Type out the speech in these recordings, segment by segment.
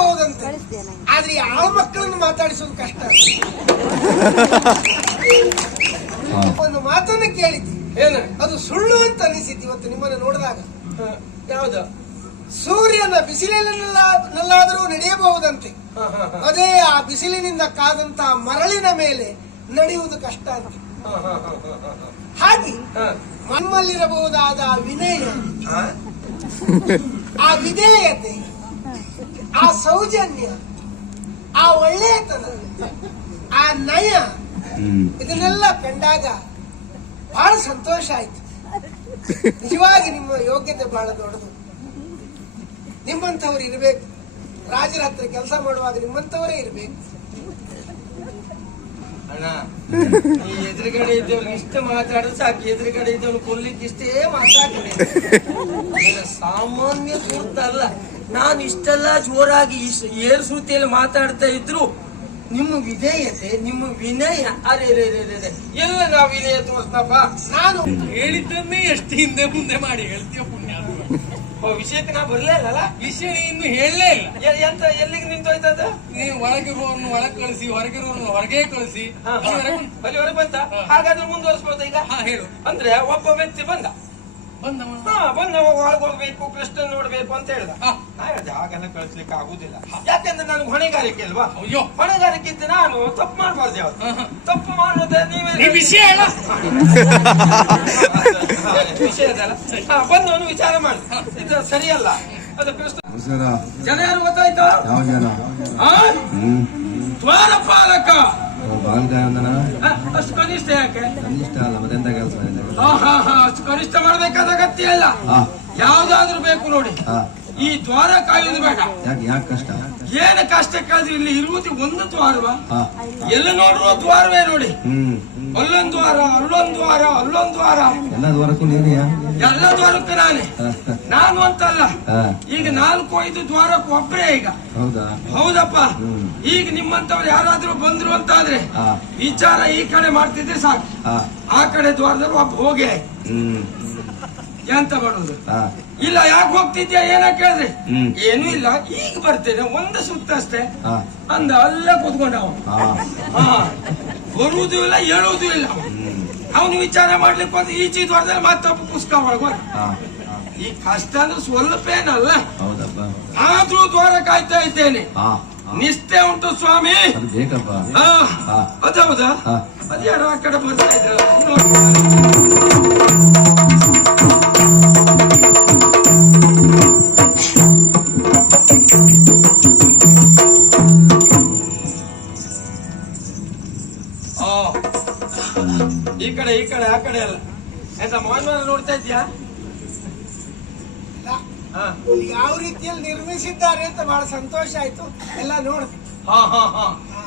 ನಡೆಯಬಹುದಂತೆ. ಆದ್ರೆ ಈ ಆಳು ಮಕ್ಕಳನ್ನು ಮಾತಾಡಿಸೋದು ಕಷ್ಟ. ಒಂದು ಮಾತನ್ನು ಕೇಳಿದ್ದೆ, ಏನು ಅದು ಸುಳ್ಳು ಅಂತ ಅನಿಸಿದ್ದು ಇವತ್ತು ನಿಮ್ಮನ್ನು ನೋಡಿದಾಗ. ಯಾವ್ದು? ಸೂರ್ಯನ ಬಿಸಿಲಿನಲ್ಲಾದರೂ ನಡೆಯಬಹುದಂತೆ, ಅದೇ ಆ ಬಿಸಿಲಿನಿಂದ ಕಾದಂತಹ ಮರಳಿನ ಮೇಲೆ ನಡೆಯುವುದು ಕಷ್ಟ ಅಂತ. ಹಾಗೆ ನಮ್ಮಲ್ಲಿರಬಹುದಾದ ವಿನಯ, ಆ ವಿಧೇಯತೆ, ಆ ಸೌಜನ್ಯ, ಆ ಒಳ್ಳೆಯತನ, ಆ ನಯ, ಇದನ್ನೆಲ್ಲ ಕಂಡಾಗ ಬಹಳ ಸಂತೋಷ ಆಯ್ತು. ನಿಜವಾಗಿ ನಿಮ್ಮ ಯೋಗ್ಯತೆ ಬಹಳ ದೊಡ್ಡದು. ನಿಮ್ಮಂಥವ್ರು ಇರ್ಬೇಕು. ರಾಜರ ಹತ್ರ ಕೆಲಸ ಮಾಡುವಾಗ ನಿಮ್ಮಂಥವರೇ ಇರ್ಬೇಕು. ಅಣ್ಣ, ಈ ಎದುರುಗಡೆ ಇದ್ದವ್ರಿಗೆ ಇಷ್ಟ ಮಾತಾಡೋದು ಸಾಕು. ಎದುರುಗಡೆ ಇದ್ದವ್ರು ಕೊಡ್ಲಿಕ್ಕೆ ಇಷ್ಟೇ ಮಾತಾಡ್ತೀನಿ. ಸಾಮಾನ್ಯ ಕೂರ್ತಲ್ಲ, ನಾನು ಇಷ್ಟೆಲ್ಲ ಜೋರಾಗಿ ಏರ್ಸೂತಿಯಲ್ಲಿ ಮಾತಾಡ್ತಾ ಇದ್ರು ನಿಮ್ಮ ವಿಧೇಯತೆ, ನಿಮ್ಮ ವಿನಯ, ಅರೆ ಎಲ್ಲ ನಾವು ವಿನಯ ತೋರ್ಸ್ನಪ್ಪ. ನಾನು ಹೇಳಿದ್ದನ್ನೇ ಎಷ್ಟು ಹಿಂದೆ ಮುಂದೆ ಮಾಡಿ ಹೇಳ್ತೀಯ ಪುಣ್ಯ. ವಿಷಯಕ್ಕೆ ನಾ ಬರ್ಲೇ ಇಲ್ಲಲ್ಲ. ವಿಷಯ ಇನ್ನು ಹೇಳಲೇ ಇಲ್ಲ. ಎಂತ ಎಲ್ಲಿಗೆ ನಿಂತೋಯ್ತದ? ನೀವು ಒಳಗಿರುವವ್ರನ್ನ ಒಳಗೆ ಕಳಿಸಿ, ಹೊರಗಿರುವವ್ರನ್ನ ಹೊರಗೆ ಕಳಿಸಿ, ಅಲ್ಲಿವರೆಗೆ ಬಂತ. ಹಾಗಾದ್ರೆ ಮುಂದುವರಿಸ್ಬೋದ ಈಗ? ಹೇಳು. ಅಂದ್ರೆ ಒಬ್ಬ ವ್ಯಕ್ತಿ ಬಂದ ಒಳಗೆ ಹೋಗ್ಬೇಕು, ಕೃಷ್ಣ ನೋಡ್ಬೇಕು ಅಂತ ಹೇಳ್ದ. ನಾ ಹೇಳ್ದೆ ಹಾಗೆಲ್ಲ ಕಳಿಸ್ಲಿಕ್ಕೆ ಆಗುದಿಲ್ಲ, ಯಾಕೆಂದ್ರೆ ನನಗೆ ಹೊಣೆಗಾರಿಕೆ ಅಲ್ವಾ. ಅಯ್ಯೋ, ಹೊಣೆಗಾರಿಕೆ ಇದ್ದು ನಾನು ತಪ್ಪು ಮಾಡ್ಬಾರ್ದು. ಯಾವ್ದು ತಪ್ಪು ಮಾಡೋದೇ ನೀವೇ ವಿಷಯ ಹೇಳ. ವಿಷಯದಲ್ಲ, ಬಂದವನು ವಿಚಾರ ಮಾಡಿ ಇದು ಸರಿಯಲ್ಲ. ಅದು ಕೃಷ್ಣ ಜನ ಯಾರು ಗೊತ್ತಾಯ್ತು? ದ್ವಾರಪಾಲಕ. ಅಷ್ಟು ಕನಿಷ್ಠ ಯಾಕೆ? ಅಷ್ಟು ಕನಿಷ್ಠ ಮಾಡ್ಬೇಕಾದ ಅಗತ್ಯ ಇಲ್ಲ. ಯಾವ್ದಾದ್ರು ಬೇಕು ನೋಡಿ. ಈ ದ್ವಾರ ಕಾಯೋದು ಬೇಡ. ಯಾಕೆ ಕಷ್ಟ? ಏನು ಕಷ್ಟ ಕೇಳಿದ್ರೆ ಇಲ್ಲಿ ಇರುವುದು ಒಂದು ದ್ವಾರವ? ಎಲ್ಲ ನೋಡುವ ದ್ವಾರವೇ ನೋಡಿ. ಅಲ್ಲೊಂದು ದ್ವಾರ, ಅಲ್ಲೊಂದು ದ್ವಾರ, ಅಲ್ಲೊಂದು ದ್ವಾರ. ಎಲ್ಲ ದ್ವಾರಕ್ಕೂ ನೀನೆಯಾ? ಎಲ್ಲ ದ್ವಾರಕ್ಕೂ ನಾನೇ. ನಾನು ಅಂತಲ್ಲ, ಈಗ 4-5 ದ್ವಾರಕ್ಕೂ ಒಬ್ಬರೇ ಈಗ. ಹೌದಪ್ಪ. ಈಗ ನಿಮ್ಮಂತವ್ರು ಯಾರಾದ್ರೂ ಬಂದ್ರು ಅಂತಾದ್ರೆ ವಿಚಾರ ಈ ಕಡೆ ಮಾಡ್ತಿದ್ರೆ ಸಾಕು, ಆ ಕಡೆ ದ್ವಾರದಲ್ಲಿ ಒಬ್ಬ ಹೋಗಿ ಎಂತ ಮಾಡೋದು. ಇಲ್ಲ ಯಾಕೆ ಹೋಗ್ತಿದ್ಯಾ ಏನ ಕೇಳಿದ್ರೆ ಏನು ಇಲ್ಲ ಈಗ ಬರ್ತೇನೆ ಒಂದು ಸುತ್ತ ಅಷ್ಟೇ ಅಂದ. ಅಲ್ಲೇ ಕೂತ್ಕೊಂಡ ಬರುವುದೂ ಇಲ್ಲ ಹೇಳುವುದೂ ಇಲ್ಲ. ಅವನು ವಿಚಾರ ಮಾಡ್ಲಿಕ್ಕೆ ಹೋದ್ರೆ ಈಚೆ ದ್ವಾರದಲ್ಲಿ ಮತ್ತೊಬ್ಬ ಪುಸ್ತಕ ಒಳಗೋದ. ಈ ಕಷ್ಟ ಅಂದ್ರೆ ಸ್ವಲ್ಪ ಏನಲ್ಲ, ಆದ್ರೂ ದ್ವಾರ ಕಾಯ್ತಾ ಇದ್ದೇನೆ. ನಿಷ್ಠೆ ಉಂಟು ಸ್ವಾಮಿ. ಅದೌದಾ? ಅದ್ಯಾರು ಆ ಕಡೆ ಬರ್ತಾ ಇದ್ರ. ಈ ಕಡೆ ಆ ಕಡೆ ಅಲ್ಲ. ಎಂತ ಮೋಹನ್ ನೋಡ್ತಾ ಇದ್ಯಾ? ಯಾವ ರೀತಿಯಲ್ಲಿ ನಿರ್ಮಿಸಿದ್ದಾರೆ ಅಂತ ಬಹಳ ಸಂತೋಷ ಆಯ್ತು. ಎಲ್ಲ ನೋಡಿದೆ.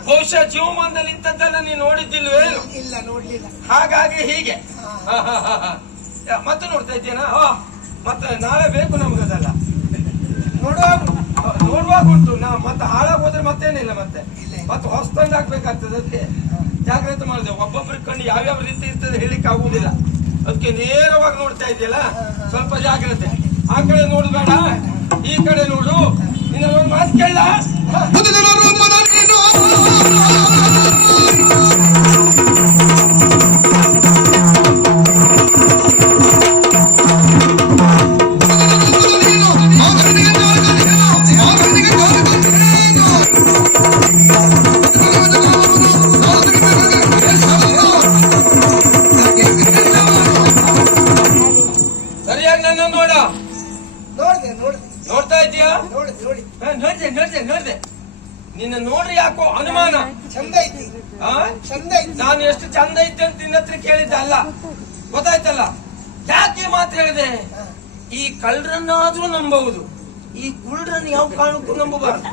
ಬಹುಶಃ ಜೀವಮಾನದಲ್ಲಿ ಇಂಥದ್ದೆಲ್ಲ ನೀನು ನೋಡಿದ್ದಿಲ್ವೇ? ಇಲ್ಲ, ನೋಡ್ಲಿಲ್ಲ. ಹಾಗಾಗಿ ಹೀಗೆ ಮತ್ತೆ ನೋಡ್ತಾ ಇದ್ದೇನಾ? ಮತ್ತೆ ನಾಳೆ ಬೇಕು ನಮ್ಗದೆಲ್ಲ ನೋಡುವಾಗ ಉಂಟು. ನಾ ಮತ್ತೆ ಹಾಳಾಗೋದ್ರೆ ಮತ್ತೇನಿಲ್ಲ, ಮತ್ತೆ ಹೊಸತಂದು ಹಾಕ್ಬೇಕಾಗ್ತದೆ. ಅದಕ್ಕೆ ಜಾಗ್ರತೆ ಮಾಡಿದೆ. ಒಬ್ಬೊಬ್ಬರಿಗೆ ಕಣ್ಣು ಯಾವ್ಯಾವ ರೀತಿ ಇರ್ತದೆ ಹೇಳಿಕ್ಕೆ ಆಗುದಿಲ್ಲ. ಅದಕ್ಕೆ ನೇರವಾಗಿ ನೋಡ್ತಾ ಇದೆಯಲ್ಲ, ಸ್ವಲ್ಪ ಜಾಗ್ರತೆ. ಆ ಕಡೆ ನೋಡ್ಬೇಡ, ಈ ಕಡೆ ನೋಡು. ನಿನ್ನ ಒಂದು ಮಾತು ಕೇಳ. ನೋಡ್ತಾ ಇದೀಯಾ? ನೋಡ್ದೆ. ನಿನ್ನ ನೋಡ್ರಿ ಯಾಕೋ ಅನುಮಾನ. ಚಂದ ಐತಿ. ನಾನು ಎಷ್ಟು ಚಂದ ಇದ್ದೆ ಅಂತ ನಿನ್ನ ಹತ್ರ ಕೇಳಿದ್ದೆ ಅಲ್ಲ, ಗೊತ್ತಾಯ್ತಲ್ಲ. ಯಾಕೆ ಮಾತು ಹೇಳಿದೆ? ಈ ಕಳ್ಳರನ್ನಾದ್ರೂ ನಂಬಬಹುದು, ಈ ಕುಳ್ಳರನ್ನು ಯಾವ ಕಾರಣಕ್ಕೂ ನಂಬಬಾರದು.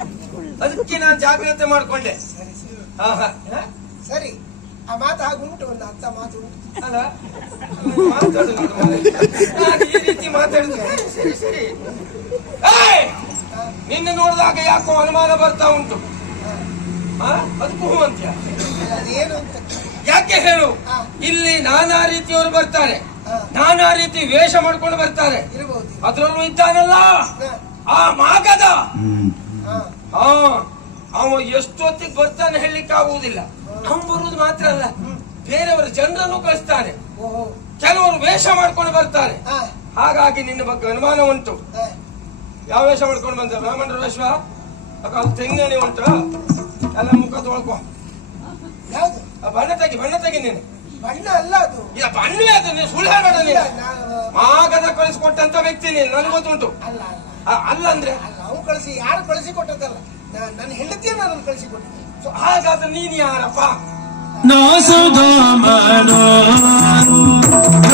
ಅದಕ್ಕೆ ನಾನು ಜಾಗ್ರತೆ ಮಾಡ್ಕೊಂಡೆ. ಸರಿ, ಆ ಮಾತು ಹಾಗುಂಟು, ಒಂದು ಅರ್ಥ ಮಾತು ಉಂಟು ಅಲ್ಲ. ಮಾತಾಡುದು ಈ ರೀತಿ ಮಾತಾಡಿದ್ರೆ ಸರಿ. ನಿನ್ನ ನೋಡಿದಾಗ ಯಾಕೋ ಅನುಮಾನ ಬರ್ತಾ ಉಂಟು. ಅದಕ್ಕೂ ಅಂತ್ಯ ಅದೇನು ಅಂತ ಯಾಕೆ ಹೇಳು? ಇಲ್ಲಿ ನಾನಾ ರೀತಿಯವರು ಬರ್ತಾರೆ, ನಾನಾ ರೀತಿ ವೇಷ ಮಾಡ್ಕೊಂಡು ಬರ್ತಾರೆ. ಅದ್ರಲ್ಲೂ ಇದ್ದಾನಲ್ಲ ಆ ಮಾಗದ, ಅವ ಎಷ್ಟೊತ್ತಿಗೆ ಬರ್ತಾನೆ ಹೇಳಲಿಕ್ಕೆ ಆಗುವುದಿಲ್ಲ. ಅವನು ಬರುವುದು ಮಾತ್ರ ಅಲ್ಲ, ಬೇರೆಯವರ ಜನರನ್ನು ಕಳಿಸ್ತಾನೆ. ಓಹೋ. ಕೆಲವರು ವೇಷ ಮಾಡ್ಕೊಂಡು ಬರ್ತಾರೆ. ಹಾ. ಹಾಗಾಗಿ ನಿನ್ನ ಬಗ್ಗೆ ಅನುಮಾನ ಉಂಟು. ಹಾ. ಯಾವ ವೇಷ ಮಾಡ್ಕೊಂಡು ಬಂದ? ಬ್ರಾಹ್ಮಣರ ವೇಷ? ತೆಂಗನೆ ಉಂಟು, ಎಲ್ಲ ಮುಖ ತೊಳ್ಕೊ. ಯಾವ್ದು? ಬಣ್ಣ ತೆಗಿ ನೀನು. ಬಣ್ಣ ಅಲ್ಲ ಅದು. ಇಲ್ಲ ಬಣ್ಣವೇ ಅದು, ನೀನು ಸುಳ್ಳು ಹೇಳಬೇಡ. ನೀನು ನಾನು- ಮಾಗದ ಕಳಿಸ್ಕೊಟ್ಟಂತ ವ್ಯಕ್ತಿ ನೀನು, ನನಗೆ ಗೊತ್ತುಂಟು. ಅಲ್ಲ ಅಲ್ಲ ಅಲ್ಲ ಅಂದ್ರೆ ಅಲ್ಲ, ಅವ್ನು ಕಳಿಸಿ ಯಾರು ಕಳಿಸಿ ಕೊಟ್ಟದ್ದಲ್ಲ, ನನ್ನ ಹೆಂಡತಿಯ ನಾನು ಕಳಿಸಿ ಕೊಟ್ಟಿದ್ದೆ. ಹಾಗಾದ್ರೆ ನೀನ್ ಯಾರಪ್ಪ? ನಾಸುಧಾಮನೋ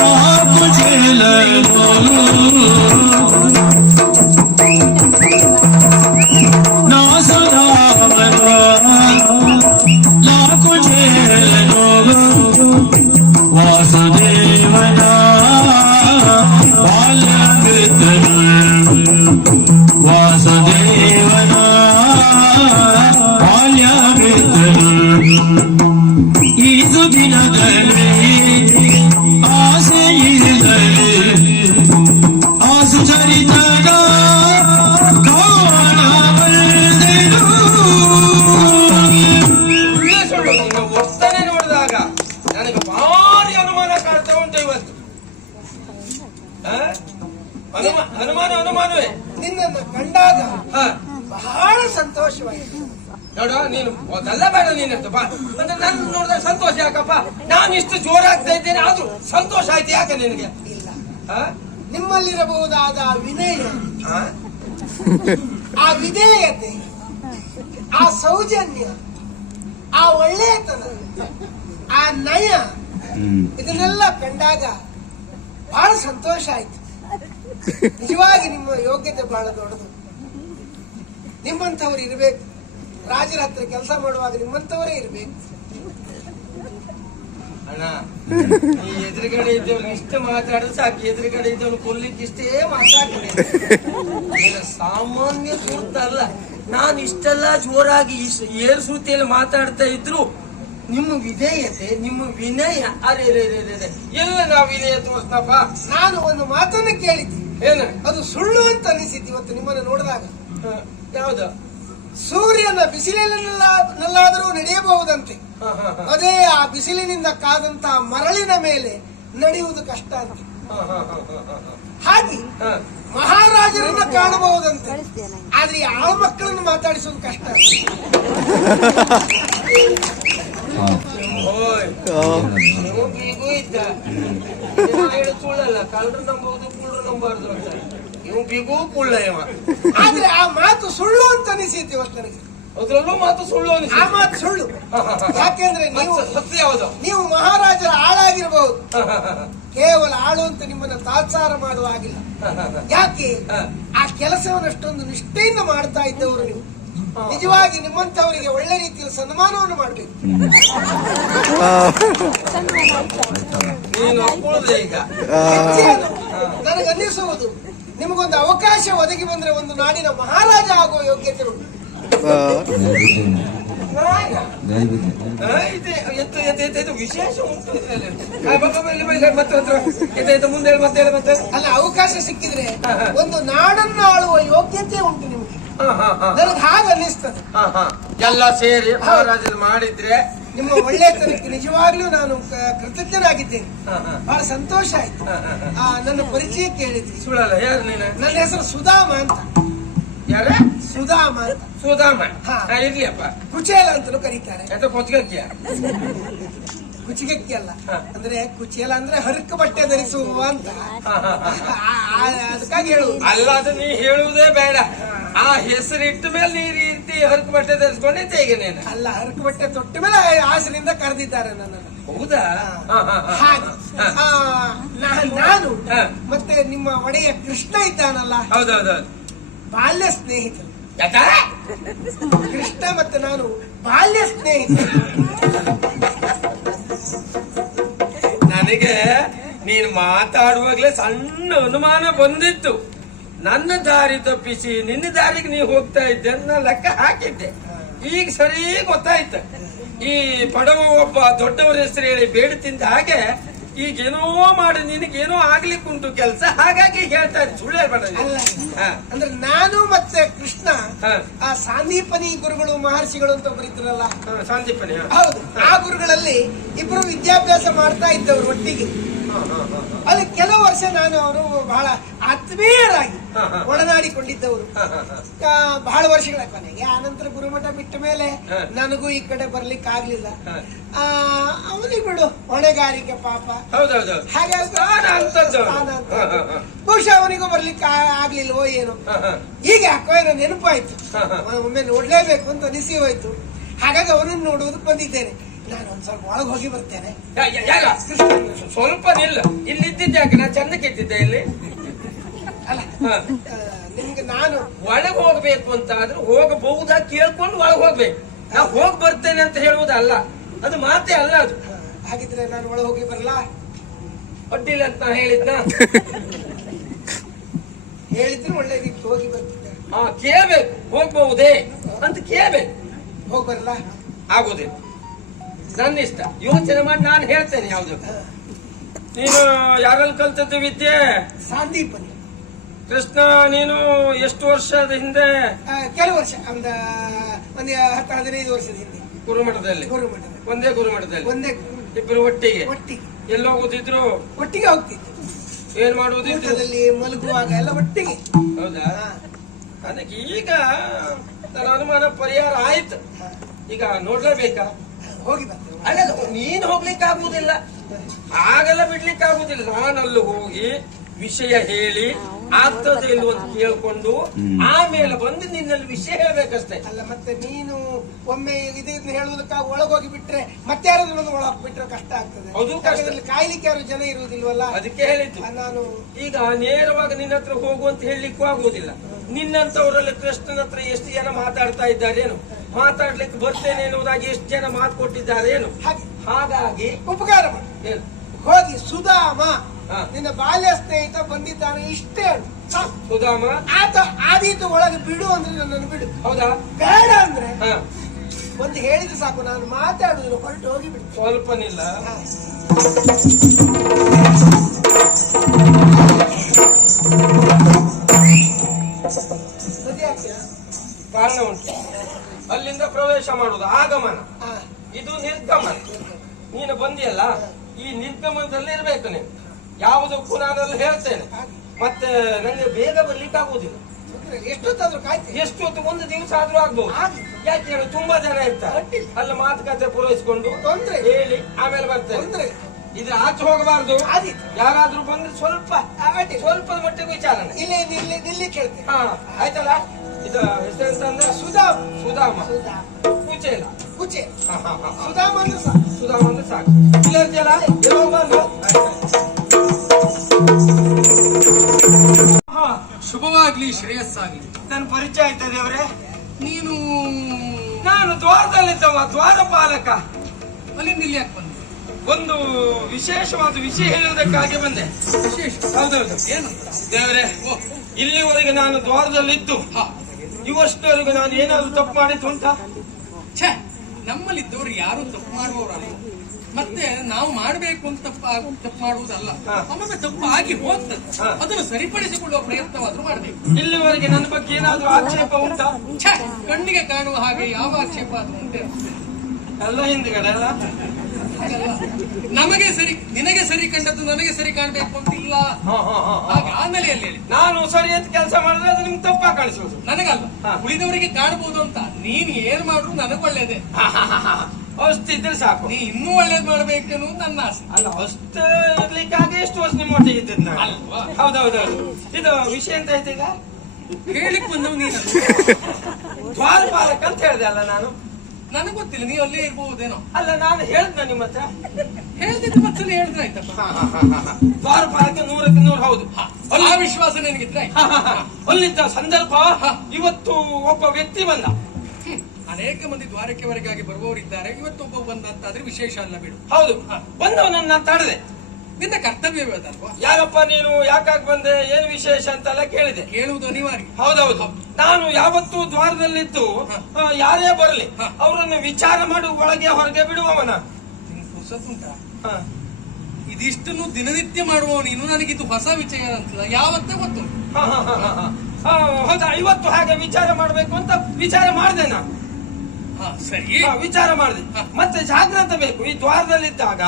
ರಾಮುಜೇಲನೋ ನಾಸುಧಾಮನೋ ಲಾಕುಜೇಲನೋ ವಾಸುದೇವನ ಬಾಲ್ಯಮಿತ್ರನು ವಾಸುದೇವನ ಬಾಲ್ಯಮಿತ್ರನು ಈ ಸುದಿನದಲ್ಲಿ ಆಸೆ ಇರದಲ್ಲಿ ಆಸು ಚರಿತದ ಕಾಣಬಲ್ಲೆನು. ಸುಳ್ಳು ನಿನ್ನ ಒತ್ತನೆ ನೋಡಿದಾಗ ನನಗೆ ಭಾರಿ ಅನುಮಾನ ಕಾಡ್ತಾ ಉಂಟು ಇವತ್ತು. ಅನುಮಾನವೇ. ನಿನ್ನನ್ನು ಕಂಡಾಗ ಹ ಬಹಳ ಸಂತೋಷವಾಯಿತು. ನೋಡ ನೀನು ಅದೆಲ್ಲ ಬೇಡ ನೀನಂತ ಬಾ. ಅಂದ್ರೆ ನಾನು ನೋಡಿದಾಗ ಸಂತೋಷ ಯಾಕಪ್ಪ? ನಾನು ಇಷ್ಟು ಜೋರಾಗ್ತಾ ಇದ್ದೇನೆ, ಆದ್ರೂ ಸಂತೋಷ ಆಯ್ತು ಯಾಕೆ ನಿನಗೆ? ಇಲ್ಲ, ಹ? ನಿಮ್ಮಲ್ಲಿರಬಹುದಾದ ಆ ವಿನಯ, ಹ? ಆ ವಿಧೇಯತೆ, ಆ ಸೌಜನ್ಯ, ಆ ಒಳ್ಳೆಯತನ, ಆ ನಯ, ಇದನ್ನೆಲ್ಲ ಕಂಡಾಗ ಬಹಳ ಸಂತೋಷ ಆಯ್ತು. ನಿಜವಾಗಿ ನಿಮ್ಮ ಯೋಗ್ಯತೆ ಬಹಳ ದೊಡ್ಡದು. ನಿಮ್ಮಂಥವ್ರು ಇರಬೇಕು. ರಾಜರ ಹತ್ರ ಕೆಲಸ ಮಾಡುವಾಗ ನಿಮ್ಮಂಥವರೇ ಇರಬೇಕು. ಅಣ್ಣ, ನೀ ಎದುರುಗಡೆ ಇದ್ದವ್ರಿಗೆ ಇಷ್ಟು ಮಾತಾಡಿದ್ರೆ ಸಾಕು. ಎದುರುಗಡೆ ಇದ್ದವ್ನು ಕೊಲ್ಲಿಕ್ಕೆ ಇಷ್ಟೇ ಮಾತಾಡ್ತೀನಿ. ಸಾಮಾನ್ಯ ಕೂರ್ತಲ್ಲ, ನಾನು ಇಷ್ಟೆಲ್ಲ ಜೋರಾಗಿ ಏರು ಶ್ರುತಿಯಲ್ಲಿ ಮಾತಾಡ್ತಾ ಇದ್ರು ನಿಮ್ಮ ವಿಧೇಯತೆ, ನಿಮ್ಮ ವಿನಯ, ಅರೆ ಎಲ್ಲ ನಾವು ವಿನಯ ತೋರಿಸ್ತಪ್ಪ. ನಾನು ಒಂದು ಮಾತನ್ನು ಕೇಳಿದ್ದೆ, ಏನ ಅದು ಸುಳ್ಳು ಅಂತ ಅನಿಸಿತ್ತು ಇವತ್ತು ನಿಮ್ಮನ್ನು ನೋಡಿದಾಗ. ಯಾವ್ದು? ಸೂರ್ಯನ ಬಿಸಿಲಿನಲ್ಲಾದರೂ ನಡೆಯಬಹುದಂತೆ, ಹ, ಹ, ಹ. ಅದೇ ಆ ಬಿಸಿಲಿನಿಂದ ಕಾದಂತಹ ಮರಳಿನ ಮೇಲೆ ನಡೆಯುವುದು ಕಷ್ಟ ಅಂತ. ಹ, ಹ, ಹ, ಹ, ಹ. ಹಾಗೆ ಹ. ಮಹಾರಾಜರನ್ನ ಕಾಣಬಹುದಂತೆ, ಆದ್ರೆ ಈ ಆಳು ಮಕ್ಕಳನ್ನು ಮಾತಾಡಿಸೋದು ಕಷ್ಟ ಅಂತ. ಓಯ್, ನೀವು ಬೀಗೂ ಇದ್ದ. ಹೇಳು ಸುಳ್ಳಲ್ಲ, ಕಳ್ಳರು ನಂಬುದು ಕುಳ್ಳರು ನಂಬಾರ್ದು ಅಂತ. ಇವು ಬೀಗೂ ಕುಳ್ಳ ಇವ. ಆದ್ರೆ ಆ ಮಾತು ಸುಳ್ಳು ಅಂತ ಅನಿಸಿತ್ತು ಇವತ್ತು ನನಗೆ. ಅದ್ರಲ್ಲೂ ಮಾತು ಸುಳ್ಳು ಆ ಅನಿಸಿತು. ಮಾತು ಸುಳ್ಳು. ಯಾಕೆಂದ್ರೆ ನೀವು ಸತ್ಯ ಯಾವುದು? ನೀವು ಮಹಾರಾಜರ ಆಳಾಗಿರಬಹುದು, ಹ, ಹ, ಹ. ಕೇವಲ ಆಳು ಅಂತ ನಿಮ್ಮನ್ನ ತಾತ್ಸಾರ ಮಾಡುವ ಹಾಗಿಲ್ಲ. ಯಾಕೆ? ಹ. ಆ ಕೆಲಸವನ್ನು ಅಷ್ಟೊಂದು ನಿಷ್ಠೆಯಿಂದ ಮಾಡ್ತಾ ಇದ್ದವರು ನೀವು. ನಿಜವಾಗಿ ನಿಮ್ಮಂತವರಿಗೆ ಒಳ್ಳೆ ರೀತಿಯಲ್ಲಿ ಸನ್ಮಾನವನ್ನು ಮಾಡಬೇಕು. ನೀನು ಒಪ್ಪುವುದೇ ಈಗ? ನನಗನ್ನಿಸುವುದು ನಿಮಗೊಂದು ಅವಕಾಶ ಒದಗಿ ಬಂದ್ರೆ ಒಂದು ನಾಡಿನ ಮಹಾರಾಜ ಆಗುವ ಯೋಗ್ಯತೆ ಉಂಟು. ಇದು ವಿಶೇಷ ಉಂಟು ಇದ್ರಲ್ಲಿ. ಮತ್ತೆ ಮುಂದೆ ಹೇಳಿ, ಮತ್ತೆ ಹೇಳಿ, ಮತ್ತೆ. ಅಲ್ಲ, ಅವಕಾಶ ಸಿಕ್ಕಿದ್ರೆ ಒಂದು ನಾಡನ್ನು ಆಳುವ ಯೋಗ್ಯತೆ ಉಂಟು ನಿಮಗೆ. ನನಗೆ ಹಾಗೆ ಅನ್ನಿಸ್ತದೆ. ಎಲ್ಲ ಸೇರಿ ಮಹಾರಾಜರು ಮಾಡಿದ್ರೆ ನಿಮ್ಮ ಒಳ್ಳೆತನಕ್ಕೆ ನಿಜವಾಗ್ಲೂ ನಾನು ಕೃತಜ್ಞನಾಗಿದ್ದೇನೆ. ಬಹಳ ಸಂತೋಷ ಆಯ್ತು. ನನ್ನ ಪರಿಚಯ ಕೇಳಿದ್ರಿ. ಸುಳ್ಳಲ್ಲ, ಯಾರು ನೀನು? ನನ್ನ ಹೆಸರು ಸುಧಾಮ ಅಂತ. ಯಾರ? ಸುಧಾಮ ಅಂತ. ಸುಧಾಮ. ಹಾ. ಇರ್ಲಿಯಪ್ಪ. ಕುಚೇಲ ಅಂತಲೂ ಕರೀತಾರೆ. ಎಂತ ಕೊಚ್ಚಿಗೆ? ಕುಚಿಗಕ್ಕಿ ಅಲ್ಲ, ಅಂದ್ರೆ ಕುಚೇಲ ಅಂದ್ರೆ ಹರಕ ಬಟ್ಟೆ ಧರಿಸುವ ಅಂತ. ಅದಕ್ಕಾಗಿ ಹೇಳುವುದು. ಅಲ್ಲ, ಅದು ನೀ ಹೇಳುವುದೇ ಬೇಡ. ಆ ಹೆಸರಿಟ್ಟ ಮೇಲೆ ನೀ ರೀತಿ ಹರಕು ಬಟ್ಟೆ ಧರಿಸ್ಕೊಂಡಿದ್ದೆ ಈಗ ನೀನು. ಅಲ್ಲ, ಹರಕ ಬಟ್ಟೆ ತೊಟ್ಟ ಮೇಲೆ ಆಸರಿಂದ ಕರೆದಿದ್ದಾರೆ ನನ್ನನ್ನು. ಹೌದಾ? ಹಾಗೆ ನಾನು ಮತ್ತೆ ನಿಮ್ಮ ಒಡೆಯ ಕೃಷ್ಣ ಇದ್ದಾನಲ್ಲ, ಹೌದೌದು, ಬಾಲ್ಯ ಸ್ನೇಹಿತರು. ಯಾಕ? ಕೃಷ್ಣ ಮತ್ತೆ ನಾನು ಬಾಲ್ಯ ಸ್ನೇಹಿತರು. ನನಗೆ ನೀನು ಮಾತಾಡುವಾಗ್ಲೇ ಸಣ್ಣ ಅನುಮಾನ ಬಂದಿತ್ತು. ನನ್ನ ದಾರಿ ತಪ್ಪಿಸಿ ನಿನ್ನ ದಾರಿಗೆ ನೀವು ಹೋಗ್ತಾ ಇದ್ದೆ ಅನ್ನೋ ಲೆಕ್ಕ ಹಾಕಿದ್ದೆ. ಈಗ ಸರಿ ಗೊತ್ತಾಯ್ತು. ಈ ಪಡವ ಒಬ್ಬ ದೊಡ್ಡವರ ಹೆಸರು ಹೇಳಿ ಬೇಡ ತಿಂದ ಹಾಗೆ ಈಗೇನೋ ಮಾಡಿ ನಿನಗೇನೋ ಆಗ್ಲಿಕ್ಕುಂಟು ಕೆಲಸ, ಹಾಗಾಗಿ ಹೇಳ್ತಾ ಇದ್ದೀನಿ, ಸುಳ್ಳು ಹೇಳ್ಬೇಡ ನೀನು. ಅಲ್ಲ ಹಾ. ಅಂದ್ರೆ ನಾನು ಮತ್ತೆ ಕೃಷ್ಣ ಹಾ. ಆ ಸಾಂದೀಪನಿ ಗುರುಗಳು ಮಹರ್ಷಿಗಳು ಅಂತ ಬರೀತಾರಲ್ಲ, ಹಾ, ಸಂದೀಪನಿ. ಹಾ. ಹೌದು, ಆ ಗುರುಗಳಲ್ಲಿ ಇಬ್ರು ವಿದ್ಯಾಭ್ಯಾಸ ಮಾಡ್ತಾ ಇದ್ದವರು ಒಟ್ಟಿಗೆ. ಅಲ್ಲಿ ಕೆಲವು ವರ್ಷ ನಾನು ಅವರು ಬಹಳ ಆತ್ಮೀಯರಾಗಿ ಒಡನಾಡಿಕೊಂಡಿದ್ದವರು. ಬಹಳ ವರ್ಷಗಳ ಕೊನೆಗೆ ಆನಂತರ ಗುರುಮಠ ಬಿಟ್ಟ ಮೇಲೆ ನನಗೂ ಈ ಕಡೆ ಬರ್ಲಿಕ್ಕೆ ಆಗ್ಲಿಲ್ಲ. ಅವನಿಗೆ ಬಿಡು, ಹೊಣೆಗಾರಿಕೆ ಪಾಪ. ಹೌದೌದು. ಹಾಗಾಗಿ ಬಹುಶಃ ಅವನಿಗೂ ಬರ್ಲಿಕ್ಕೆ ಆಗ್ಲಿಲ್ವೋ ಏನೋ. ಈಗ ಯಾಕೋ ಏನೋ ನೆನಪಾಯ್ತು, ಒಮ್ಮೆ ನೋಡ್ಲೇಬೇಕು ಅಂತ ಅನಿಸಿ ಹೋಯ್ತು. ಹಾಗಾಗಿ ಅವನನ್ನು ನೋಡುವುದಕ್ಕೆ ಬಂದಿದ್ದೇನೆ. ನಾನು ಒಂದ್ ಸ್ವಲ್ಪ ಒಳಗೆ ಹೋಗಿ ಬರ್ತೇನೆ. ಸ್ವಲ್ಪ ನಿಲ್ಲ, ಇಲ್ಲಿದ್ದಿದ್ದೆ ಯಾಕೆ? ನಾ ಚಂದಕ್ಕೆ ಇದ್ದಿದ್ದೆ ಇಲ್ಲಿ. ಅಲ್ಲ ನಿಮ್ಗೆ ನಾನು ಒಳಗೆ ಹೋಗ್ಬೇಕು ಅಂತ ಆದ್ರೆ ಹೋಗಬಹುದಾ ಕೇಳ್ಕೊಂಡು ಒಳಗೆ ಹೋಗ್ಬೇಕು. ನಾ ಹೋಗ್ ಬರ್ತೇನೆ ಅಂತ ಹೇಳುವುದಲ್ಲ, ಅದು ಮಾತೇ ಅಲ್ಲ ಅದು. ಹಾಗಿದ್ರೆ ನಾನು ಒಳಗೆ ಹೋಗಿ ಬರಲಾ? ಅಡ್ಡಿಲ್ಲ ಅಂತ ನಾ ಹೇಳಿದ್ನ. ಹೇಳಿದ್ರೆ ಒಳ್ಳೇದಿತ್ತು, ಹೋಗಿ ಬರ್ತಿದ್ದೆ. ಕೇಳ್ಬೇಕು, ಹೋಗ್ಬಹುದೇ ಅಂತ ಕೇಳ್ಬೇಕು. ಹೋಗಿ ಬರಲಾ? ಆಗೋದಿಲ್ಲ, ನನ್ನ ಇಷ್ಟ. ಯೋಚನೆ ಮಾಡಿ ನಾನು ಹೇಳ್ತೇನೆ ಯಾವ್ದು. ನೀನು ಯಾರಲ್ಲಿ ಕಲ್ತದ್ದು ವಿದ್ಯೆ? ಸಾಂದೀಪನಿ. ಕೃಷ್ಣ, ನೀನು ಎಷ್ಟು ವರ್ಷದ ಹಿಂದೆ? ಕೆಲವು ವರ್ಷ, ಒಂದು 10-15 ವರ್ಷದ ಹಿಂದೆ ಗುರುಮಠದಲ್ಲಿ. ಗುರುಮಠದಲ್ಲಿ. ಒಂದೇ ಗುರುಮಠದಲ್ಲಿ ಒಂದೇ ಇಬ್ಬರು ಒಟ್ಟಿಗೆ ಒಟ್ಟಿಗೆ ಎಲ್ಲ ಹೋಗುದಿದ್ರು, ಒಟ್ಟಿಗೆ ಹೋಗ್ತಿದ್ದೆ. ಏನ್ ಮಾಡುವುದಿದ್ರು, ಊಟದಲ್ಲಿ ಮಲಗುವಾಗ ಎಲ್ಲ ಒಟ್ಟಿಗೆ. ಹೌದಾ? ಅದಕ್ಕೆ ಈಗ ನನ್ನ ಅನುಮಾನ ಪರಿಹಾರ ಆಯ್ತು. ಈಗ ನೋಡ್ಲೇಬೇಕಾ? ಹೋಗಿ ಬರ್ತೇವೆ. ಅಲ್ಲ, ನೀನ್ ಹೋಗ್ಲಿಕ್ಕೆ ಆಗುದಿಲ್ಲ, ಆಗಲ್ಲ, ಬಿಡ್ಲಿಕ್ಕೆ ಆಗುದಿಲ್ಲ. ನಾನಲ್ಲಿ ಹೋಗಿ ವಿಷಯ ಹೇಳಿ ಆಗ್ತದೆ ಇಲ್ವ ಅಂತ ಕೇಳ್ಕೊಂಡು ಆಮೇಲೆ ಬಂದು ನಿನ್ನಲ್ಲಿ ವಿಷಯ ಹೇಳ್ಬೇಕಷ್ಟೇ. ಅಲ್ಲ, ಮತ್ತೆ ನೀನು ಒಮ್ಮೆ ಇದನ್ನ ಹೇಳುವುದಕ್ಕಾಗ ಒಳಗೋಗಿ ಬಿಟ್ರೆ ಮತ್ತೆ ಯಾರಾದ್ರೂ ಒಂದು ಒಳಗೆ ಬಿಟ್ರೆ ಕಷ್ಟ ಆಗ್ತದೆ. ಅದು ಕಷ್ಟ. ಕಾಯ್ಲಿಕ್ಕೆ ಯಾರು ಜನ ಇರುವುದಿಲ್ವಲ್ಲ, ಅದಕ್ಕೆ ಹೇಳಿದ್ದು. ನಾನು ಈಗ ನೇರವಾಗಿ ನಿನ್ನ ಹತ್ರ ಹೋಗು ಅಂತ ಹೇಳಲಿಕ್ಕೂ ಆಗುವುದಿಲ್ಲ. ನಿನ್ನಂತವರಲ್ಲಿ ಕೃಷ್ಣನ ಹತ್ರ ಎಷ್ಟು ಜನ ಮಾತಾಡ್ತಾ ಇದ್ದಾರೇನು, ಮಾತಾಡ್ಲಿಕ್ಕೆ ಬರ್ತೇನೆ ಎನ್ನುವುದಾಗಿ ಎಷ್ಟು ಜನ ಮಾತು ಕೊಟ್ಟಿದ್ದಾರೇನು. ಹಾಗಾಗಿ ಉಪಕಾರ ಮಾಡಿ, ಏನು, ಹೋಗಿ ಸುಧಾಮ ಹಾ. ನಿನ್ನ ಬಾಲ್ಯ ಸ್ನೇಹಿತ ಬಂದಿದ್ದಾನೆ ಇಷ್ಟೇ ಹೇಳು. ಸುಧಾಮ ಆತ ಆದೀತು ಒಳಗೆ ಬಿಡು ಅಂದ್ರೆ ನನ್ನನ್ನು ಬಿಡು. ಹೌದಾ? ಬೇಡ ಅಂದ್ರೆ ಹಾ, ಒಂದು ಹೇಳಿದ್ರೆ ಸಾಕು, ನಾನು ಮಾತಾಡುದಿಲ್ಲ, ಹೊರಟು ಹೋಗಿ ಬಿಡು. ಸ್ವಲ್ಪ ನಿಲ್ಲ. ಕಾರಣ ಉಂಟು. ಅಲ್ಲಿಂದ ಪ್ರವೇಶ ಮಾಡುವುದು ಆಗಮನ, ಇದು ನಿರ್ಗಮನ. ನೀನು ಬಂದಿಯಲ್ಲ, ಈ ನಿರ್ಗಮನದಲ್ಲಿ ಇರ್ಬೇಕು ನೀನು. ಯಾವುದಕ್ಕೂ ನಾನಲ್ಲಿ ಹೇಳ್ತೇನೆ. ಮತ್ತೆ ನಂಗೆ ಬೇಗ ಬರ್ಲಿಕ್ಕೆ ಆಗುದಿಲ್ಲ. ಎಷ್ಟೊತ್ತಾದ್ರೂ ಕಾಯ್ತೇನೆ. ಎಷ್ಟು ಹೊತ್ತು? ಒಂದು ದಿವಸ ಆದ್ರೂ ಆಗ್ಬಹುದು. ಯಾಕೆ ಹೇಳು, ತುಂಬಾ ಜನ ಇರ್ತಾರೆ. ಅಲ್ಲ, ಮಾತುಕತೆ ಪೂರೈಸಿಕೊಂಡು ತೊಂದ್ರೆ ಹೇಳಿ ಆಮೇಲೆ ಬರ್ತೇನೆ. ತೊಂದ್ರೆ ಇದ್ರ ಆಚೆ ಹೋಗಬಾರ್ದು. ಆದೀತು. ಯಾರಾದ್ರೂ ಬಂದ್ರೆ ಸ್ವಲ್ಪ ಮಟ್ಟಿಗೆ ವಿಚಾರಣೆ. ಇಲ್ಲೇ ನಿಲ್ಲಿ ಕೇಳ್ತೇನೆ. ಹಾ, ಆಯ್ತಲ್ಲ. ಇದು ಹೆಸರೆಂತಂದ್ರೆ ಸುಧಾಮ. ಸುಧಾಮ. ಸುಧಾಮ ಪೂಜೆ ಇಲ್ಲ. ಕುಚೆ. ಹಾ, ಹಾ, ಹಾ. ಸುಧಾಮ ಅಂದ್ರೆ ಸಾಕು. ಸುಧಾಮ ಅಂದ್ರೆ ಸಾಕು. ಇಲ್ಲ ಇರ್ತೀಯಲ್ಲ, ಎಲ್ಲೋ ಬಂದು. ಶುಭವಾಗ್ಲಿ, ಶ್ರೇಯಸ್ಸಾಗ್ಲಿ. ನನ್ನ ಪರಿಚಯ ಆಯ್ತದೆ ಅವರೇ. ನಾನು ದ್ವಾರದಲ್ಲಿದ್ದವ, ದ್ವಾರಪಾಲಕ. ಅಲ್ಲಿಂದ ಇಲ್ಲಿ ಯಾಕೆ ಬಂದೆ? ಒಂದು ವಿಶೇಷವಾದ ವಿಷಯ ಹೇಳುವುದಕ್ಕಾಗಿ ಬಂದೆ. ವಿಶೇಷ? ಹೌದೌದು. ಏನು ದೇವರೇ, ಇಲ್ಲಿವರೆಗೆ ನಾನು ದ್ವಾರದಲ್ಲಿದ್ದು ಇವಷ್ಟವರೆಗೂ ನಾನು ಏನಾದ್ರು ತಪ್ಪು ಮಾಡಿದ್ದು ಉಂಟಾ? ಛೇ, ನಮ್ಮಲ್ಲಿದ್ದವರು ಯಾರು ತಪ್ಪು ಮಾಡುವವರಲ್ಲ. ಮತ್ತೆ ನಾವು ಮಾಡಬೇಕು ಅಂತ ತಪ್ಪು ಮಾಡುವುದಲ್ಲ. ಒಮ್ಮೊಮ್ಮೆ ತಪ್ಪು ಆಗಿ ಹೋಗ್ತದೆ, ಅದನ್ನು ಸರಿಪಡಿಸಿಕೊಳ್ಳುವ ಪ್ರಯತ್ನವಾದ್ರೂ ಮಾಡಬೇಕು. ಇಲ್ಲಿವರೆಗೆ ನನ್ನ ಬಗ್ಗೆ ಏನಾದ್ರೂ ಆಕ್ಷೇಪ ಉಂಟಾ? ಛೇ, ಕಣ್ಣಿಗೆ ಕಾಣುವ ಹಾಗೆ ಯಾವ ಆಕ್ಷೇಪ ಆದ್ರೂ ಉಂಟೆ? ಎಲ್ಲ ಹಿಂದ್ಗಡೆ ಅಲ್ಲ. ನಮಗೆ ಸರಿ, ನಿನಗೆ ಸರಿ ಕಂಡದ್ದು ನನಗೆ ಸರಿ ಕಾಣಬೇಕು ಅಂತಿಲ್ಲ. ಹಾಗೆ ಆಮೇಲೆ ಎಲ್ಲಿ ಹೇಳಿ, ನಾನು ಸರಿ ಅಂತ ಕೆಲಸ ಮಾಡಿದ್ರೆ ಅದು ನಿಮ್ಗೆ ತಪ್ಪ ಕಾಣಿಸುವುದು. ನನಗಲ್ಲ, ಉಳಿದವರಿಗೆ ಕಾಣಬಹುದು ಅಂತ. ನೀನ್ ಏನ್ ಮಾಡ್ರು ನನಗ್ ಒಳ್ಳೇದೆ. ಅಷ್ಟಿದ್ರೆ ಸಾಕು. ನೀ ಇನ್ನೂ ಒಳ್ಳೇದ್ ಮಾಡ್ಬೇಕೇನು ನನ್ನ ಆಸೆ. ಅಲ್ಲ, ಅಷ್ಟು ಇರ್ಲಿಕ್ಕಾಗಿ ಎಷ್ಟು ವರ್ಷ ನಿಮ್ಮ ಒಟ್ಟಿಗೆ ಇದ್ದಿದ್ದು ನಾನು. ಅಲ್ವಾ? ಹೌದೌದೌದು. ಇದು ವಿಷಯ ಎಂತ ಆಯ್ತು ಈಗ? ಹೇಳಿಕ್ ಬಂದವು ನೀನು. ದ್ವಾರಪಾಲಕ ಅಂತ ಹೇಳಿದೆ ಅಲ್ಲ ನಾನು. ನನಗ್ ಗೊತ್ತಿಲ್ಲ, ನೀವು ಅಲ್ಲೇ ಇರ್ಬಹುದೇನೋ. ಅಲ್ಲ, ನಾನು ಹೇಳ್ದ ನಿಮ್ಮ ಹತ್ರ. ಹೇಳ್ದಿದ್ದು ಮತ್ತೆ ಹೇಳಿದ್ರೆ ಆಯ್ತಪ್ಪ. ದ್ವಾರಪಾಲಕ 100ಕ್ಕೆ 100 ಹೌದು. ಆ ವಿಶ್ವಾಸ ನನಗಿದ್ರೆ ಆಯ್ತು. ಅಲ್ಲಿದ್ದ ಸಂದರ್ಭ ಇವತ್ತು ಒಬ್ಬ ವ್ಯಕ್ತಿ ಬಂದ. ಅನೇಕ ಮಂದಿ ದ್ವಾರಕೆವರೆಗಾಗಿ ಬರುವವರಿದ್ದಾರೆ. ಇವತ್ತೊಬ್ಬ ಬಂದ ಅಂತಾದ್ರೆ ವಿಶೇಷ ಅಲ್ಲ ಬಿಡು. ಹೌದು, ಬಂದವನನ್ನ ತಡೆದೆ. ನಿನ್ನ ಕರ್ತವ್ಯವೇ ಅದಲ್ವಾ? ಯಾರಪ್ಪ ನೀನು, ಯಾಕಾಗಿ ಬಂದೆ, ಏನು ವಿಶೇಷ ಅಂತೆಲ್ಲ ಕೇಳಿದೆ. ಕೇಳುವುದು ಅನಿವಾರ್ಯ. ಹೌದೌದು. ನಾನು ಯಾವತ್ತೂ ದ್ವಾರದಲ್ಲಿದ್ದು ಯಾರೇ ಬರಲಿ ಅವರನ್ನು ವಿಚಾರ ಮಾಡಿ ಒಳಗೆ ಹೊರಗೆ ಬಿಡುವವನ. ನಿನ್ ಪುರುಸತ್ತುಂಟಾ? ಈ ಇದಿಷ್ಟನ್ನು ದಿನನಿತ್ಯ ಮಾಡುವ ನೀನು ನನಗಿದು ಹೊಸ ವಿಷಯ ಅಂತದ ಯಾವತ್ತೇ ಗೊತ್ತು. ಹೌದಾ, ಇವತ್ತು ಹಾಗೆ ವಿಚಾರ ಮಾಡ್ಬೇಕು ಅಂತ ವಿಚಾರ ಮಾಡಿದೆ ನಾನು. ಸರಿ, ವಿಚಾರ ಮಾಡಿದೆ. ಮತ್ತೆ ಜಾಗ್ರತೆ ಬೇಕು. ಈ ದ್ವಾರದಲ್ಲಿದ್ದಾಗ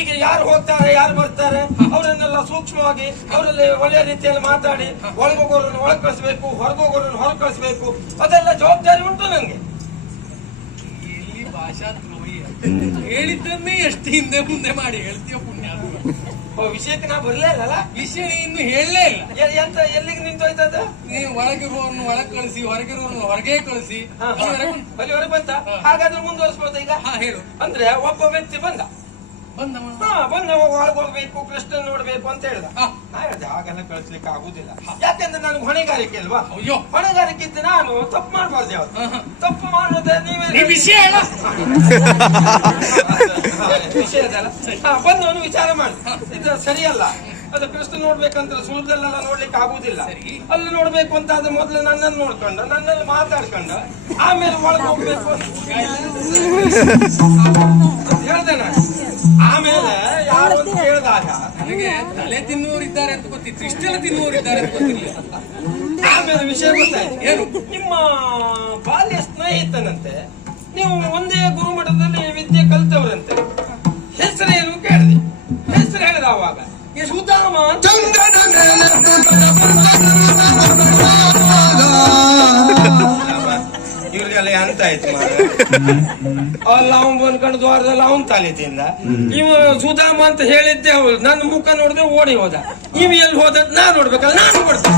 ಈಗ ಯಾರು ಹೋಗ್ತಾರೆ ಯಾರು ಬರ್ತಾರೆ ಅವರನ್ನೆಲ್ಲ ಸೂಕ್ಷ್ಮವಾಗಿ ಅವರಲ್ಲಿ ಒಳ್ಳೆಯ ರೀತಿಯಲ್ಲಿ ಮಾತಾಡಿ ಒಳಗೋಗೋರನ್ನು ಒಳಗೆ ಕಳಿಸ್ಬೇಕು, ಹೊರಗೋಗೋರನ್ನು ಹೊರಗೆ ಕಳಿಸ್ಬೇಕು. ಅದೆಲ್ಲ ಜವಾಬ್ದಾರಿ ಉಂಟು ನನಗೆ. ಎಲ್ಲಿ ಭಾಷಾ ದ್ರೋಹಿ ಹೇಳಿದ್ದನ್ನೇ ಎಷ್ಟು ಹಿಂದೆ ಮುಂದೆ ಮಾಡಿ ಹೇಳ್ತೀಯ ಪುಣ್ಯ. ವಿಷಯಕ್ಕೆ ನಾ ಬರ್ಲೇ ಇಲ್ಲ. ವಿಷಯ ಇನ್ನು ಹೇಳಲೇ ಇಲ್ಲ. ಎಂತ ಎಲ್ಲಿಗೆ ನಿಂತೋಯ್ತದ? ನೀವು ಒಳಗಿರುವವ್ರನ್ನು ಒಳಗೆ ಕಳಿಸಿ, ಹೊರಗಿರುವವ್ರನ್ನು ಹೊರಗೆ ಕಳಿಸಿ. ಅಲ್ಲಿವರೆಗೆ ಬಂತ. ಹಾಗಾದ್ರೆ ಮುಂದುವರಿಸಬಹುದು ಈಗ. ಹೇಳು. ಅಂದ್ರೆ ಒಬ್ಬ ವ್ಯಕ್ತಿ ಬಂದ ಒಳಗೆ ಹೋಗ್ಬೇಕು, ಕೃಷ್ಣ ನೋಡ್ಬೇಕು ಅಂತ ಹೇಳ್ದ. ಹಾಗೆಲ್ಲ ಕಳಿಸ್ಲಿಕ್ಕೆ ಆಗುದಿಲ್ಲ. ಯಾಕೆಂದ್ರೆ ನನಗೆ ಹೊಣೆಗಾರಿಕೆ ಅಲ್ವಾ? ಅಯ್ಯೋ, ಹೊಣೆಗಾರಿಕೆ ಇದ್ದು ನಾನು ತಪ್ಪು ಮಾಡ್ಬಾರ್ದು. ಯಾವ್ದು ತಪ್ಪು ಮಾಡೋದೇ ನೀವೇ ವಿಷಯ ಹೇಳ. ವಿಷಯದಲ್ಲ. ಬಂದವನು ವಿಚಾರ ಮಾಡಿ ಇದು ಸರಿಯಲ್ಲ. ಅದು ಕೃಷ್ಣ ನೋಡ್ಬೇಕಂತ ಸುಲಭದಲ್ಲೆಲ್ಲ ನೋಡ್ಲಿಕ್ಕೆ ಆಗುದಿಲ್ಲ. ಅಲ್ಲಿ ನೋಡ್ಬೇಕು ಅಂತ ಆದ್ರೆ ಮೊದ್ಲು ನನ್ನನ್ನು ನೋಡ್ಕೊಂಡ, ನನ್ನಲ್ಲಿ ಮಾತಾಡ್ಕೊಂಡ, ಆಮೇಲೆ ಒಳಗೆ ಹೋಗ್ಬೇಕು ಅಂತ ಹೇಳ್ದೆ ನಾನು. ಆಮೇಲೆ ಯಾರು ಅಂತ ಕೇಳಿದಾಗ ನನಗೆ ತಲೆ ತಿನ್ನುವರಿದ್ದಾರೆ ಅಂತ ಗೊತ್ತಿತ್ತು, ಇಷ್ಟೆಲ್ಲ ತಿನ್ನುವರಿದ್ದಾರೆ ಅಂತ ಗೊತ್ತಿಲ್ಲ. ಆಮೇಲೆ ವಿಷಯ ಗೊತ್ತಾಯ್ತು. ಏನು? ನಿಮ್ಮ ಬಾಲ್ಯ ಸ್ನೇಹಿತನಂತೆ, ನೀವು ಒಂದೇ ಗುರುಮಠದಲ್ಲಿ ವಿದ್ಯೆ ಕಲಿತವ್ರಂತೆ. ಹೆಸರೇನು ಕೇಳಿದೆ. ಹೆಸರು ಹೇಳಿದ ಅವಾಗ ಸುಧಾಮ ಅಂತ. ಇವ್ರಿಗೆಲ್ಲ ಅಂತ ಆಯ್ತು. ಅಲ್ಲ ಅವನ್ ಬಂದ್ಕೊಂಡು ದ್ವಾರದಲ್ಲಿ ಅವನ್ ತಾಲಿತಿಂದ ಇವ ಸುಧಾಮ ಅಂತ ಹೇಳಿದ್ದೆ. ಅವಳು ನನ್ನ ಮುಖ ನೋಡಿದ್ರೆ ಓಡಿ ಹೋದ. ಇವ್ ಎಲ್ಲಿ ಹೋದ ನಾ ನೋಡ್ಬೇಕಲ್ಲ, ನಾನು ಕೊಡ್ತೇನೆ.